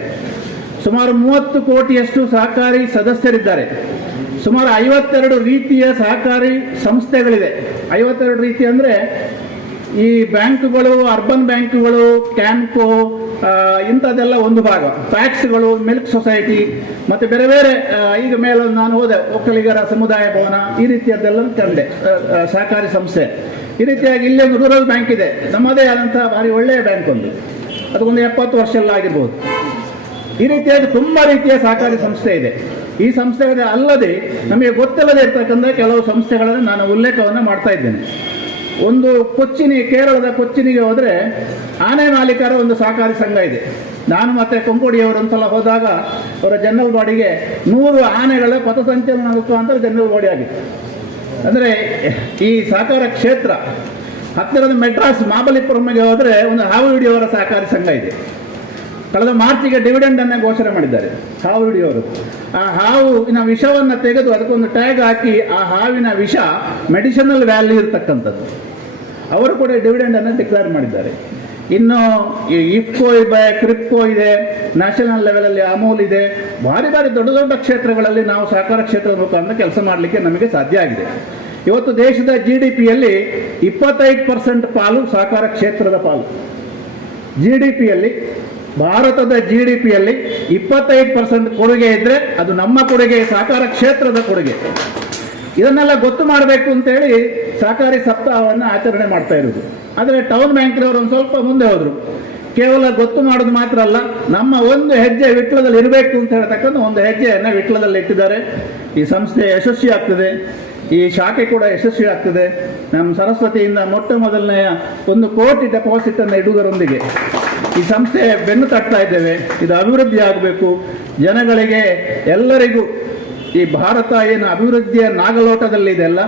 ಸುಮಾರು ಮೂವತ್ತು ಕೋಟಿಯಷ್ಟು ಸಹಕಾರಿ ಸದಸ್ಯರಿದ್ದಾರೆ. ಸುಮಾರು ಐವತ್ತೆರಡು ರೀತಿಯ ಸಹಕಾರಿ ಸಂಸ್ಥೆಗಳಿದೆ. ಐವತ್ತೆರಡು ರೀತಿ ಅಂದರೆ ಈ ಬ್ಯಾಂಕ್ಗಳು ಅರ್ಬನ್ ಬ್ಯಾಂಕ್ಗಳು ಕ್ಯಾಂಪು ಇಂಥದ್ದೆಲ್ಲ ಒಂದು ಭಾಗ. ಫ್ಯಾಕ್ಸ್ಗಳು ಮಿಲ್ಕ್ ಸೊಸೈಟಿ ಮತ್ತು ಬೇರೆ ಬೇರೆ ಈಗ ಮೇಲೆ ನಾನು ಹೋದೆ ಒಕ್ಕಲಿಗರ ಸಮುದಾಯ ಭವನ ಈ ರೀತಿಯದ್ದೆಲ್ಲ ಆ, ಸಹಕಾರಿ ಸಂಸ್ಥೆ. ಈ ರೀತಿಯಾಗಿ ಇಲ್ಲಿ ಒಂದು ರೂರಲ್ ಬ್ಯಾಂಕ್ ಇದೆ. ನಮ್ಮದೇ ಆದಂಥ ಭಾರಿ ಒಳ್ಳೆಯ ಬ್ಯಾಂಕ್ ಒಂದು. ಅದು ಒಂದು ಎಪ್ಪತ್ತು ವರ್ಷ ಎಲ್ಲ ಆಗಿರ್ಬೋದು. ಈ ರೀತಿಯಾಗಿ ತುಂಬ ರೀತಿಯ ಸಹಕಾರಿ ಸಂಸ್ಥೆ ಇದೆ. ಈ ಸಂಸ್ಥೆಗಳ ಅಲ್ಲದೆ ನಮಗೆ ಗೊತ್ತಿಲ್ಲದೆ ಇರ್ತಕ್ಕಂಥ ಕೆಲವು ಸಂಸ್ಥೆಗಳನ್ನು ನಾನು ಉಲ್ಲೇಖವನ್ನು ಮಾಡ್ತಾ ಇದ್ದೇನೆ. ಒಂದು ಕೊಚ್ಚಿನಿ, ಕೇರಳದ ಕೊಚ್ಚಿನಿಗೆ ಹೋದರೆ ಆನೆ ಮಾಲೀಕರ ಒಂದು ಸಹಕಾರಿ ಸಂಘ ಇದೆ. ನಾನು ಮತ್ತೆ ಕೊಂಕೋಡಿಯವರು ಒಂದ್ಸಲ ಹೋದಾಗ ಅವರ ಜನರಲ್ ಬಾಡಿಗೆ ನೂರು ಆನೆಗಳ ಪಥಸಂಚಲನ ಅಂತ ಜನರಲ್ ಬಾಡಿ ಆಗಿತ್ತು. ಅಂದರೆ ಈ ಸಹಕಾರ ಕ್ಷೇತ್ರ, ಹತ್ತಿರದ ಮೆಡ್ರಾಸ್ ಮಾಬಲಿಪುರಂಗೆ ಹೋದರೆ ಒಂದು ಹಾವು ಹಿಡಿಯುವವರ ಸಹಕಾರಿ ಸಂಘ ಇದೆ. ಕಳೆದ ಮಾರ್ಚಿಗೆ ಡಿವಿಡೆಂಡ್ ಅನ್ನ ಘೋಷಣೆ ಮಾಡಿದ್ದಾರೆ ಹಾವು ಹಿಡಿಯೋರು ಆ ಹಾವಿನ ವಿಷವನ್ನು ತೆಗೆದು ಅದಕ್ಕೊಂದು ಟ್ಯಾಗ್ ಹಾಕಿ ಆ ಹಾವಿನ ವಿಷ ಮೆಡಿಸಿನಲ್ ವ್ಯಾಲ್ಯೂ ಇರತಕ್ಕಂಥದ್ದು. ಅವರು ಕೂಡ ಡಿವಿಡೆಂಡ್ ಅನ್ನು ಡಿಕ್ಲೇರ್ ಮಾಡಿದ್ದಾರೆ. ಇನ್ನು ಇಫ್ಕೋ ಇದೆ ಕ್ರಿಪ್ಕೋ ಇದೆ ನ್ಯಾಷನಲ್ ಲೆವೆಲಲ್ಲಿ ಅಮೂಲ್ ಇದೆ ಭಾರಿ ಭಾರಿ ದೊಡ್ಡ ದೊಡ್ಡ ಕ್ಷೇತ್ರಗಳಲ್ಲಿ ನಾವು ಸಹಕಾರ ಕ್ಷೇತ್ರದ ಮುಖಾಂತರ ಕೆಲಸ ಮಾಡಲಿಕ್ಕೆ ನಮಗೆ ಸಾಧ್ಯ ಆಗಿದೆ. ಇವತ್ತು ದೇಶದ ಜಿ ಡಿ ಪಿಯಲ್ಲಿ ಇಪ್ಪತ್ತೈದು ಪರ್ಸೆಂಟ್ ಪಾಲು ಸಹಕಾರ ಕ್ಷೇತ್ರದ ಪಾಲು. ಜಿ ಡಿ ಪಿಯಲ್ಲಿ ಭಾರತದ ಜಿ ಡಿ ಪಿಯಲ್ಲಿ ಇಪ್ಪತ್ತೈದು ಪರ್ಸೆಂಟ್ ಕೊಡುಗೆ ಇದ್ರೆ ಅದು ನಮ್ಮ ಕೊಡುಗೆ, ಸಹಕಾರ ಕ್ಷೇತ್ರದ ಕೊಡುಗೆ. ಇದನ್ನೆಲ್ಲ ಗೊತ್ತು ಮಾಡಬೇಕು ಅಂತೇಳಿ ಸಹಕಾರಿ ಸಪ್ತಾಹವನ್ನು ಆಚರಣೆ ಮಾಡ್ತಾ ಇರೋದು. ಆದರೆ ಟೌನ್ ಬ್ಯಾಂಕ್ನವರು ಒಂದು ಸ್ವಲ್ಪ ಮುಂದೆ ಹೋದರು. ಕೇವಲ ಗೊತ್ತು ಮಾಡೋದು ಮಾತ್ರ ಅಲ್ಲ, ನಮ್ಮ ಒಂದು ಹೆಜ್ಜೆ ವಿಟ್ಲದಲ್ಲಿ ಇರಬೇಕು ಅಂತ ಹೇಳ್ತಕ್ಕಂಥ ಒಂದು ಹೆಜ್ಜೆಯನ್ನು ವಿಟ್ಲದಲ್ಲಿ ಇಟ್ಟಿದ್ದಾರೆ. ಈ ಸಂಸ್ಥೆ ಯಶಸ್ವಿ ಆಗ್ತದೆ. ಈ ಶಾಖೆ ಕೂಡ ಯಶಸ್ವಿ ಆಗ್ತದೆ. ನಮ್ಮ ಸರಸ್ವತಿಯಿಂದ ಮೊಟ್ಟ ಮೊದಲನೆಯ ಒಂದು ಕೋಟಿ ಡೆಪಾಸಿಟ್ ಅನ್ನು ಇಡುವುದರೊಂದಿಗೆ ಈ ಸಂಸ್ಥೆ ಬೆನ್ನು ತಟ್ತಾ ಇದ್ದೇವೆ. ಇದು ಅಭಿವೃದ್ಧಿ ಆಗಬೇಕು. ಜನಗಳಿಗೆ ಎಲ್ಲರಿಗೂ ಈ ಭಾರತ ಏನು ಅಭಿವೃದ್ಧಿಯ ನಾಗಲೋಟದಲ್ಲಿ ಇದೆಲ್ಲ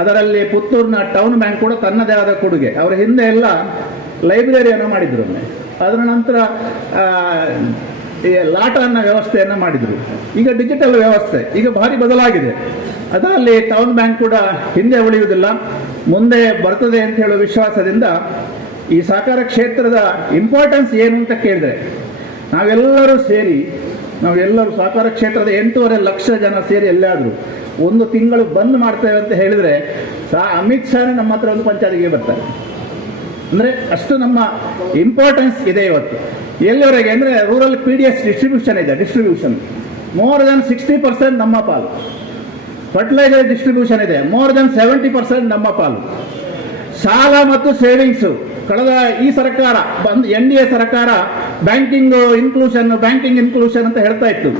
ಅದರಲ್ಲಿ ಪುತ್ತೂರಿನ ಟೌನ್ ಬ್ಯಾಂಕ್ ಕೂಡ ತನ್ನದೇ ಆದ ಕೊಡುಗೆ. ಅವರ ಹಿಂದೆ ಎಲ್ಲ ಲೈಬ್ರರಿಯನ್ನು ಮಾಡಿದ್ರು ಅದರ ನಂತರ ಲಾಟ ಅನ್ನೋ ವ್ಯವಸ್ಥೆಯನ್ನು ಮಾಡಿದರು. ಈಗ ಡಿಜಿಟಲ್ ವ್ಯವಸ್ಥೆ, ಈಗ ಭಾರಿ ಬದಲಾಗಿದೆ. ಅದರಲ್ಲಿ ಟೌನ್ ಬ್ಯಾಂಕ್ ಕೂಡ ಹಿಂದೆ ಉಳಿಯುವುದಿಲ್ಲ. ಮುಂದೆ ಬರ್ತದೆ ಅಂತ ಹೇಳುವ ವಿಶ್ವಾಸದಿಂದ ಈ ಸಹಕಾರ ಕ್ಷೇತ್ರದ ಇಂಪಾರ್ಟೆನ್ಸ್ ಏನು ಅಂತ ಕೇಳಿದ್ರೆ, ನಾವೆಲ್ಲರೂ ಸೇರಿ ನಾವೆಲ್ಲರೂ ಸಹಕಾರ ಕ್ಷೇತ್ರದ ಎಂಟೂವರೆ ಲಕ್ಷ ಜನ ಸೇರಿ ಎಲ್ಲಾದರೂ ಒಂದು ತಿಂಗಳು ಬಂದ್ ಮಾಡ್ತೇವೆ ಅಂತ ಹೇಳಿದ್ರೆ ಸಾ ಅಮಿತ್ ಶಾನೇ ನಮ್ಮ ಹತ್ರ ಒಂದು ಪಂಚಾಯತಿಗೆ ಬರ್ತಾರೆ. ಅಂದರೆ ಅಷ್ಟು ನಮ್ಮ ಇಂಪಾರ್ಟೆನ್ಸ್ ಇದೆ ಇವತ್ತು. ಎಲ್ಲಿವರೆಗೆ ಅಂದರೆ rural P D S distribution ಇದೆ distribution more than sixty percent ನಮ್ಮ ಪಾಲು. ಫರ್ಟಿಲೈಸರ್ ಡಿಸ್ಟ್ರಿಬ್ಯೂಷನ್ ಇದೆ ಮೋರ್ ದನ್ ಸೆವೆಂಟಿ ಪರ್ಸೆಂಟ್ ನಮ್ಮ ಪಾಲು. ಸಾಲ ಮತ್ತು ಸೇವಿಂಗ್ಸ್. ಕಳೆದ ಈ ಸರ್ಕಾರ, ಬಂದ್ ಎನ್ ಡಿ ಎ ಸರ್ಕಾರ ಬ್ಯಾಂಕಿಂಗ್ ಇನ್ಕ್ಲೂಷನ್ ಬ್ಯಾಂಕಿಂಗ್ ಇನ್ಕ್ಲೂಷನ್ ಅಂತ ಹೇಳ್ತಾ ಇತ್ತು.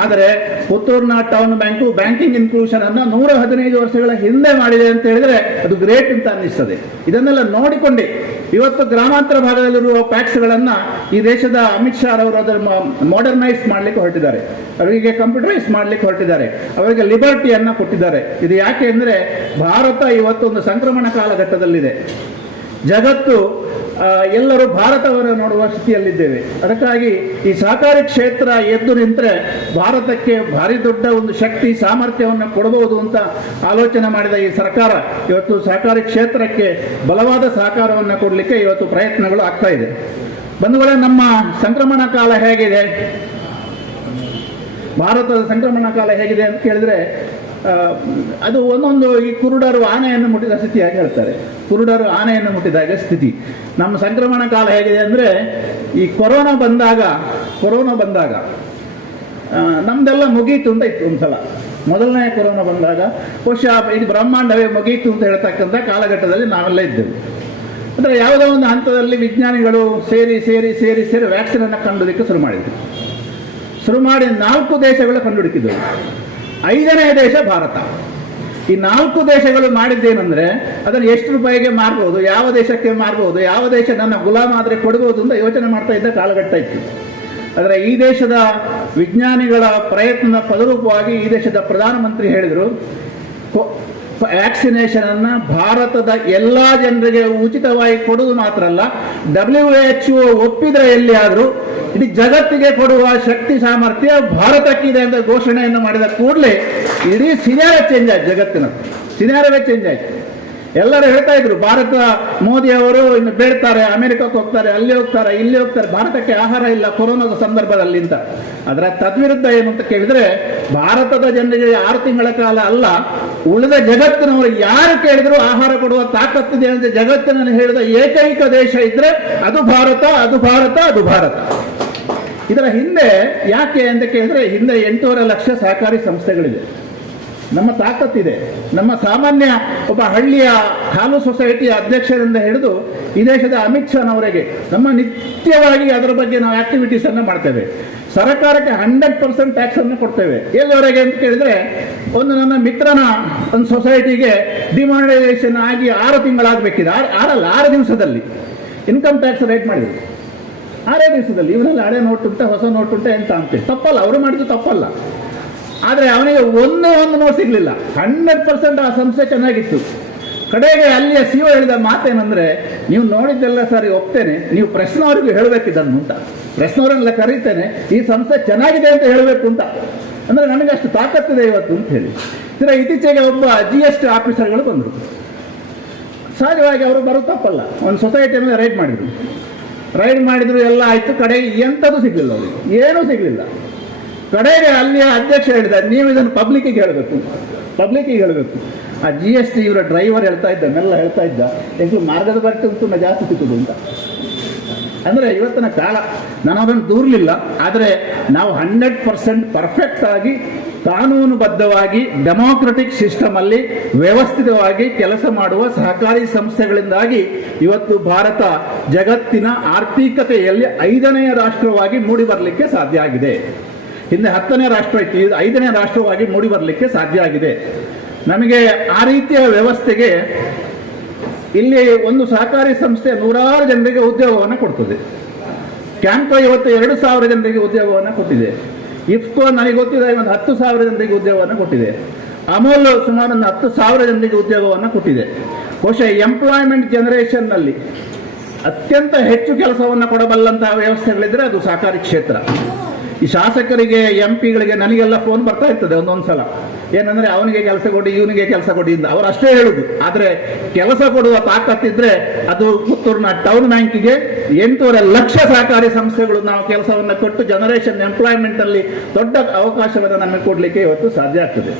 ಆದರೆ ಪುತ್ತೂರಿನ ಟೌನ್ ಬ್ಯಾಂಕು ಬ್ಯಾಂಕಿಂಗ್ ಇನ್ಕ್ಲೂಷನ್ ಅನ್ನು ನೂರ ಹದಿನೈದು ವರ್ಷಗಳ ಹಿಂದೆ ಮಾಡಿದೆ ಅಂತ ಹೇಳಿದ್ರೆ ಅದು ಗ್ರೇಟ್ ಅಂತ ಅನ್ನಿಸ್ತದೆ. ಇದನ್ನೆಲ್ಲ ನೋಡಿಕೊಂಡೆ. ಇವತ್ತು ಗ್ರಾಮಾಂತರ ಭಾಗದಲ್ಲಿರುವ ಪ್ಯಾಕ್ಸ್ಗಳನ್ನು ಈ ದೇಶದ ಅಮಿತ್ ಶಾ ಅವರು ಅದರ ಮಾಡರ್ನೈಸ್ ಮಾಡಲಿಕ್ಕೆ ಹೊರಟಿದ್ದಾರೆ. ಅವರಿಗೆ ಕಂಪ್ಯೂಟರೈಸ್ ಮಾಡಲಿಕ್ಕೆ ಹೊರಟಿದ್ದಾರೆ. ಅವರಿಗೆ ಲಿಬರ್ಟಿಯನ್ನು ಕೊಟ್ಟಿದ್ದಾರೆ. ಇದು ಯಾಕೆ ಅಂದರೆ ಭಾರತ ಇವತ್ತೊಂದು ಸಂಕ್ರಮಣ ಕಾಲಘಟ್ಟದಲ್ಲಿದೆ. ಜಗತ್ತು ಎಲ್ಲರೂ ಭಾರತವನ್ನು ನೋಡುವ ಸ್ಥಿತಿಯಲ್ಲಿದ್ದೇವೆ. ಅದಕ್ಕಾಗಿ ಈ ಸಹಕಾರಿ ಕ್ಷೇತ್ರ ಎದ್ದು ನಿಂತರೆ ಭಾರತಕ್ಕೆ ಭಾರಿ ದೊಡ್ಡ ಒಂದು ಶಕ್ತಿ, ಸಾಮರ್ಥ್ಯವನ್ನು ಕೊಡಬಹುದು ಅಂತ ಆಲೋಚನೆ ಮಾಡಿದ ಈ ಸರ್ಕಾರ ಇವತ್ತು ಸಹಕಾರಿ ಕ್ಷೇತ್ರಕ್ಕೆ ಬಲವಾದ ಸಹಕಾರವನ್ನು ಕೊಡಲಿಕ್ಕೆ ಇವತ್ತು ಪ್ರಯತ್ನಗಳು ಆಗ್ತಾ ಇದೆ. ಬಂಧುಗಳೇ, ನಮ್ಮ ಸಂಕ್ರಮಣ ಕಾಲ ಹೇಗಿದೆ? ಭಾರತದ ಸಂಕ್ರಮಣ ಕಾಲ ಹೇಗಿದೆ ಅಂತ ಕೇಳಿದ್ರೆ ಅದು ಒಂದೊಂದು ಈ ಕುರುಡರು ಆನೆಯನ್ನು ಮುಟ್ಟಿದ ಸ್ಥಿತಿಯಾಗಿ ಹೇಳ್ತಾರೆ? ಕುರುಡರು ಆನೆಯನ್ನು ಮುಟ್ಟಿದಾಗ ಸ್ಥಿತಿ. ನಮ್ಮ ಸಂಕ್ರಮಣ ಕಾಲ ಹೇಗಿದೆ ಅಂದರೆ, ಈ ಕೊರೋನಾ ಬಂದಾಗ ಕೊರೋನಾ ಬಂದಾಗ ನಮ್ದೆಲ್ಲ ಮುಗೀತು ಅಂತ ಇತ್ತು ಒಂದ್ಸಲ. ಮೊದಲನೇ ಕೊರೋನಾ ಬಂದಾಗ, ಬಹುಶಃ ಇದು ಬ್ರಹ್ಮಾಂಡವೇ ಮುಗೀತು ಅಂತ ಹೇಳ್ತಕ್ಕಂಥ ಕಾಲಘಟ್ಟದಲ್ಲಿ ನಾವೆಲ್ಲ ಇದ್ದೆವು. ಅಂದರೆ ಯಾವುದೋ ಒಂದು ಹಂತದಲ್ಲಿ ವಿಜ್ಞಾನಿಗಳು ಸೇರಿ ಸೇರಿ ಸೇರಿ ಸೇರಿ ವ್ಯಾಕ್ಸಿನನ್ನು ಕಂಡುಹಿಡಿಯಕ್ಕೆ ಶುರು ಮಾಡಿದ್ರು. ಶುರು ಮಾಡಿ ನಾಲ್ಕು ದೇಶಗಳು ಕಂಡುಹುಡುಕಿದ್ದವು ಐದನೇ ದೇಶ ಭಾರತ. ಈ ನಾಲ್ಕು ದೇಶಗಳು ಮಾಡಿದ್ದೇನೆಂದ್ರೆ ಅದನ್ನು ಎಷ್ಟು ರೂಪಾಯಿಗೆ ಮಾರ್ಬೋದು, ಯಾವ ದೇಶಕ್ಕೆ ಮಾರ್ಬೋದು, ಯಾವ ದೇಶ ನನ್ನ ಗುಲಾಮ ಆದರೆ ಕೊಡ್ಬೋದು ಅಂತ ಯೋಚನೆ ಮಾಡ್ತಾ ಇದ್ದ ಕಾಲಘಟ್ಟ ಇತ್ತು. ಆದರೆ ಈ ದೇಶದ ವಿಜ್ಞಾನಿಗಳ ಪ್ರಯತ್ನದ ಫಲರೂಪವಾಗಿ ಈ ದೇಶದ ಪ್ರಧಾನಮಂತ್ರಿ ಹೇಳಿದರು ವ್ಯಾಕ್ಸಿನೇಷನ್ ಅನ್ನು ಭಾರತದ ಎಲ್ಲ ಜನರಿಗೆ ಉಚಿತವಾಗಿ ಕೊಡುವುದು ಮಾತ್ರ ಅಲ್ಲ ಡಬ್ಲ್ಯೂ ಎಚ್ ಒಪ್ಪಿದ್ರೆ ಎಲ್ಲಿಯಾದರೂ ಇಡೀ ಜಗತ್ತಿಗೆ ಕೊಡುವ ಶಕ್ತಿ ಸಾಮರ್ಥ್ಯ ಭಾರತಕ್ಕಿದೆ ಅಂತ ಘೋಷಣೆಯನ್ನು ಮಾಡಿದ ಕೂಡಲೇ ಇಡೀ ಸಿನಾರ ಚೇಂಜ್ ಆಯ್ತು ಜಗತ್ತಿನ. ಸಿನಾರವೇ ಚೇಂಜ್ ಆಯ್ತು. ಎಲ್ಲರೂ ಹೇಳ್ತಾ ಇದ್ರು, ಭಾರತ, ಮೋದಿ ಅವರು ಇನ್ನು ಬೇಡ್ತಾರೆ, ಅಮೆರಿಕಕ್ಕೆ ಹೋಗ್ತಾರೆ, ಅಲ್ಲಿ ಹೋಗ್ತಾರೆ, ಇಲ್ಲಿ ಹೋಗ್ತಾರೆ, ಭಾರತಕ್ಕೆ ಆಹಾರ ಇಲ್ಲ ಕೊರೋನಾದ ಸಂದರ್ಭದಲ್ಲಿ ಅಂತ. ಅದರ ತದ್ವಿರುದ್ಧ ಏನು ಅಂತ ಕೇಳಿದ್ರೆ, ಭಾರತದ ಜನರಿಗೆ ಆರು ತಿಂಗಳ ಕಾಲ ಅಲ್ಲ, ಉಳಿದ ಜಗತ್ತಿನವರು ಯಾರು ಕೇಳಿದ್ರು ಆಹಾರ ಕೊಡುವ ತಾಕತ್ತಿದೆ ಅಂತ ಜಗತ್ತಿನಲ್ಲಿ ಹೇಳಿದ ಏಕೈಕ ದೇಶ ಇದ್ರೆ ಅದು ಭಾರತ ಅದು ಭಾರತ ಅದು ಭಾರತ. ಇದರ ಹಿಂದೆ ಯಾಕೆ ಅಂತ ಕೇಳಿದ್ರೆ, ಹಿಂದೆ ಎಂಟೂವರೆ ಲಕ್ಷ ಸಹಕಾರಿ ಸಂಸ್ಥೆಗಳಿದೆ ನಮ್ಮ ತಾಕತ್ತಿದೆ. ನಮ್ಮ ಸಾಮಾನ್ಯ ಒಬ್ಬ ಹಳ್ಳಿಯ ಹಾಲು ಸೊಸೈಟಿಯ ಅಧ್ಯಕ್ಷರಿಂದ ಹಿಡಿದು ಈ ದೇಶದ ಅಮಿತ್ ಶಾನವರೆಗೆ ನಮ್ಮ ನಿತ್ಯವಾಗಿ ಅದರ ಬಗ್ಗೆ ನಾವು ಆಕ್ಟಿವಿಟೀಸ್ ಅನ್ನು ಮಾಡ್ತೇವೆ. ಸರ್ಕಾರಕ್ಕೆ ಹಂಡ್ರೆಡ್ ಪರ್ಸೆಂಟ್ ಟ್ಯಾಕ್ಸ್ ಅನ್ನು ಕೊಡ್ತೇವೆ. ಎಲ್ಲಿವರೆಗೆ ಅಂತ ಕೇಳಿದ್ರೆ, ಒಂದು ನನ್ನ ಮಿತ್ರನ ಒಂದು ಸೊಸೈಟಿಗೆ ಡಿಮಾನಿಟೈಸೇಷನ್ ಆಗಿ ಆರು ತಿಂಗಳಾಗಬೇಕಿದೆ. ಆರು, ಆರಲ್ಲ, ಆರು ದಿವಸದಲ್ಲಿ ಇನ್ಕಮ್ ಟ್ಯಾಕ್ಸ್ ರೇಟ್ ಮಾಡಿದ್ರು. ಆರೇ ದಿವಸದಲ್ಲಿ ಇವರಲ್ಲಿ ಹಳೆ ನೋಟ್ ಉಂಟೆ ಹೊಸ ನೋಟ್ ಉಂಟೆ ಎಂತ ಅಂತೆ. ತಪ್ಪಲ್ಲ, ಅವರು ಮಾಡಿದ್ದು ತಪ್ಪಲ್ಲ. ಆದರೆ ಅವನಿಗೆ ಒಂದೇ ಒಂದು ನೋಟ್ ಸಿಗಲಿಲ್ಲ. ಹಂಡ್ರೆಡ್ ಪರ್ಸೆಂಟ್ ಆ ಸಂಸ್ಥೆ ಚೆನ್ನಾಗಿತ್ತು. ಕಡೆಗೆ ಅಲ್ಲಿಯ ಸಿ ಹೇಳಿದ ಮಾತೇನೆಂದರೆ, ನೀವು ನೋಡಿದ್ದೆಲ್ಲ ಸರಿ ಒಪ್ತೇನೆ. ನೀವು ಪ್ರಶ್ನವರಿಗೂ ಹೇಳಬೇಕಿದ್ದನ್ನು ಅಂತ ಪ್ರಶ್ನವರನ್ನೆಲ್ಲ ಕರೀತೇನೆ. ಈ ಸಂಸ್ಥೆ ಚೆನ್ನಾಗಿದೆ ಅಂತ ಹೇಳಬೇಕು ಅಂತ ಅಂದ್ರೆ ನನಗೆ ಅಷ್ಟು ತಾಕತ್ತಿದೆ ಇವತ್ತು ಅಂತ ಹೇಳಿ. ಇದರ ಇತ್ತೀಚೆಗೆ ಒಬ್ಬ ಜಿ ಎಸ್ ಟಿ ಆಫೀಸರ್ಗಳು ಬಂದರು. ಸಹಜವಾಗಿ ಅವರು ಬರೋ ತಪ್ಪಲ್ಲ. ಒಂದು ಸೊಸೈಟಿ ಮೇಲೆ ರೈಡ್ ಮಾಡಿದ್ರು. ರೈಡ್ ಮಾಡಿದ್ರು, ಎಲ್ಲ ಆಯ್ತು. ಕಡೆಗೆ ಎಂಥದ್ದು ಸಿಗಲಿಲ್ಲ ಅವರಿಗೆ. ಏನೂ ಸಿಗಲಿಲ್ಲ. ಕಡೆಗೆ ಅಲ್ಲಿ ಅಧ್ಯಕ್ಷ ಹೇಳಿದ ನೀವು ಇದನ್ನು ಪಬ್ಲಿಕ್ಕಿಗೆ ಹೇಳಬೇಕು. ಪಬ್ಲಿಕ್ಕಿಗೆ ಹೇಳಬೇಕು. ಆ ಜಿ ಎಸ್ ಟಿ ಇವರ ಡ್ರೈವರ್ ಹೇಳ್ತಾ ಇದ್ದ, ಮೆಲ್ಲ ಹೇಳ್ತಾ ಇದ್ದ ಎಂಕ್ಲು ಮಾರ್ಗದ ಬರ್ತು ತುಂಬ ಜಾಸ್ತಿ ಸಿಕ್ಕುದು ಅಂತ. ಅಂದರೆ ಇವತ್ತಿನ ಕಾಲ, ನಾನು ಅದನ್ನು ದೂರಲಿಲ್ಲ, ಆದರೆ ನಾವು ಹಂಡ್ರೆಡ್ ಪರ್ಸೆಂಟ್ ಪರ್ಫೆಕ್ಟ್ ಆಗಿ, ಕಾನೂನುಬದ್ಧವಾಗಿ ಡೆಮೋಕ್ರೆಟಿಕ್ ಸಿಸ್ಟಮ್ ಅಲ್ಲಿ ವ್ಯವಸ್ಥಿತವಾಗಿ ಕೆಲಸ ಮಾಡುವ ಸಹಕಾರಿ ಸಂಸ್ಥೆಗಳಿಂದಾಗಿ ಇವತ್ತು ಭಾರತ ಜಗತ್ತಿನ ಆರ್ಥಿಕತೆಯಲ್ಲಿ ಐದನೆಯ ರಾಷ್ಟ್ರವಾಗಿ ಮೂಡಿ ಬರಲಿಕ್ಕೆ ಸಾಧ್ಯ ಆಗಿದೆ. ಹಿಂದೆ ಹತ್ತನೇ ರಾಷ್ಟ್ರ ಇತ್ತು. ಇದು ಐದನೇ ರಾಷ್ಟ್ರವಾಗಿ ಮೂಡಿ ಬರಲಿಕ್ಕೆ ಸಾಧ್ಯ ಆಗಿದೆ. ನಮಗೆ ಆ ರೀತಿಯ ವ್ಯವಸ್ಥೆಗೆ ಇಲ್ಲಿ ಒಂದು ಸಹಕಾರಿ ಸಂಸ್ಥೆ ನೂರಾರು ಜನರಿಗೆ ಉದ್ಯೋಗವನ್ನು ಕೊಡ್ತದೆ. ಕ್ಯಾಂಪೋ ಇವತ್ತು ಎರಡು ಸಾವಿರ ಜನರಿಗೆ ಉದ್ಯೋಗವನ್ನು ಕೊಟ್ಟಿದೆ. ಇಫ್ಕೋ ನನಗೆ ಗೊತ್ತಿದೆ, ಒಂದು ಹತ್ತು ಸಾವಿರ ಜನರಿಗೆ ಉದ್ಯೋಗವನ್ನು ಕೊಟ್ಟಿದೆ. ಅಮೂಲ್ ಸುಮಾರು ಒಂದು ಹತ್ತು ಸಾವಿರ ಜನರಿಗೆ ಉದ್ಯೋಗವನ್ನು ಕೊಟ್ಟಿದೆ. ಬಹುಶಃ ಎಂಪ್ಲಾಯ್ಮೆಂಟ್ ಜನರೇಷನ್ನಲ್ಲಿ ಅತ್ಯಂತ ಹೆಚ್ಚು ಕೆಲಸವನ್ನು ಕೊಡಬಲ್ಲಂತಹ ವ್ಯವಸ್ಥೆಗಳಿದ್ರೆ ಅದು ಸಹಕಾರಿ ಕ್ಷೇತ್ರ. ಈ ಶಾಸಕರಿಗೆ ಎಂ ಪಿಗಳಿಗೆ ನನಗೆಲ್ಲ ಫೋನ್ ಬರ್ತಾ ಇರ್ತದೆ ಒಂದೊಂದು ಸಲ ಏನಂದ್ರೆ ಅವನಿಗೆ ಕೆಲಸ ಕೊಡಿ, ಇವನಿಗೆ ಕೆಲಸ ಕೊಡಿ ಅಂತ. ಅವ್ರು ಅಷ್ಟೇ ಹೇಳುದು. ಆದ್ರೆ ಕೆಲಸ ಕೊಡುವ ತಾಕತ್ತಿದ್ರೆ ಅದು ಪುತ್ತೂರಿನ ಟೌನ್ ಬ್ಯಾಂಕಿಗೆ ಎಂಟೂವರೆ ಲಕ್ಷ ಸಹಕಾರಿ ಸಂಸ್ಥೆಗಳು ನಾವು ಕೆಲಸವನ್ನು ಕೊಟ್ಟು ಜನರೇಷನ್ ಎಂಪ್ಲಾಯ್ಮೆಂಟ್ ಅಲ್ಲಿ ದೊಡ್ಡ ಅವಕಾಶವನ್ನು ನಮಗೆ ಕೊಡಲಿಕ್ಕೆ ಇವತ್ತು ಸಾಧ್ಯ ಆಗ್ತದೆ.